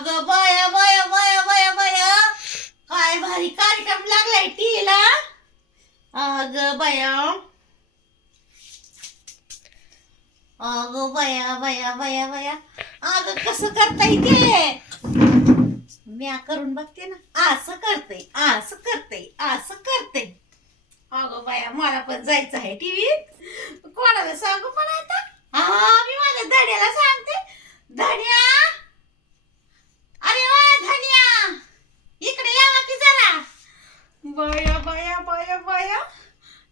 अगं बया बया बया बया बया. काय भारी कार्यक्रम लागलाय टीला अगं बया. अगं बया बया बया बया. अगं कसं करता येते म्या करून बघते ना. असं करते असं करते असं करते. अगं बाया मला पण जायचं आहे टीव्हीत. कोणाला सांगू पण आता? हा मी माझ्या धड्याला सांगते धन्या अरे वा धन्या इकडे यावा की जरा बया बया बाया?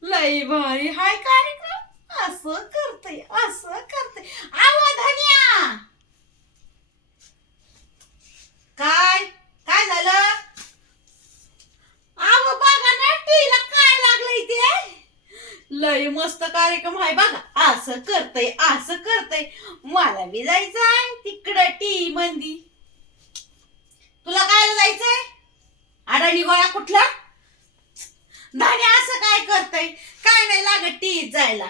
लय भारी हाय कार्यक्रम. असं करते असं करते. आवा धन्या! काय? काय झालं? आव बघा ना टीला काय लागलंय ते लय मस्त कार्यक्रम आहे बघा. असं करतय असं करतय मला बी जायचं आहे तिकडं टी मंदी. तुला काय जायचंय? अडाणी गोळा कुठला? धान्या! करतय? काय नाही लागत टीत जायला.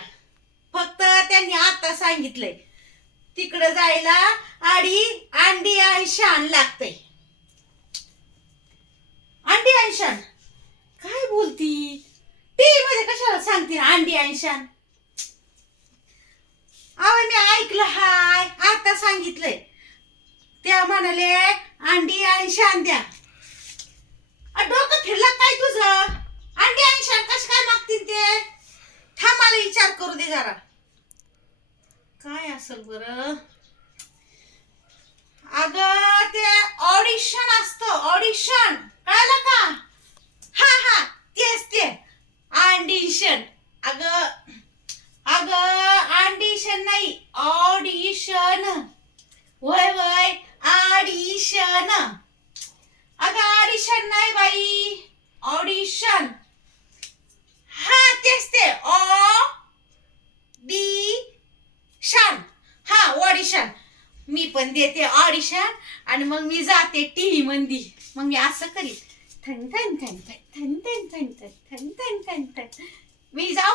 फक्त त्यांनी आता सांगितलंय. तिकडं जायला आडी अंडी आणि शान लागतंय. अंडी आणि शान? काय बोलती? टी मध्ये म्हणजे कशाला सांगते अंडी आणि शान? अहो मी ऐकलं हाय. आता सांगितलंय. त्या म्हणाले अंडी आणि शान द्या. डोकं फिरलं काय तुझं अंडी आणि शान कसं काय मागतील ते थांब मला विचार करू दे जरा काय असेल बरं? अग ते ऑडिशन असतं ऑडिशन कळलं का? हा हा तेच ते. ऑडिशन अगं अगं ऑडिशन नाही ऑडिशन वय वय ऑडिशन अगं ऑडिशन नाही बाई ऑडिशन हा तेच ते ऑ डी शन हा ऑडिशन मी पण देते ऑडिशन आणि मग मी जाते टीव्ही मंदी मग मी असं करीन थन थन थन थन थन थन थन थन थन थन थन थन मी जाऊ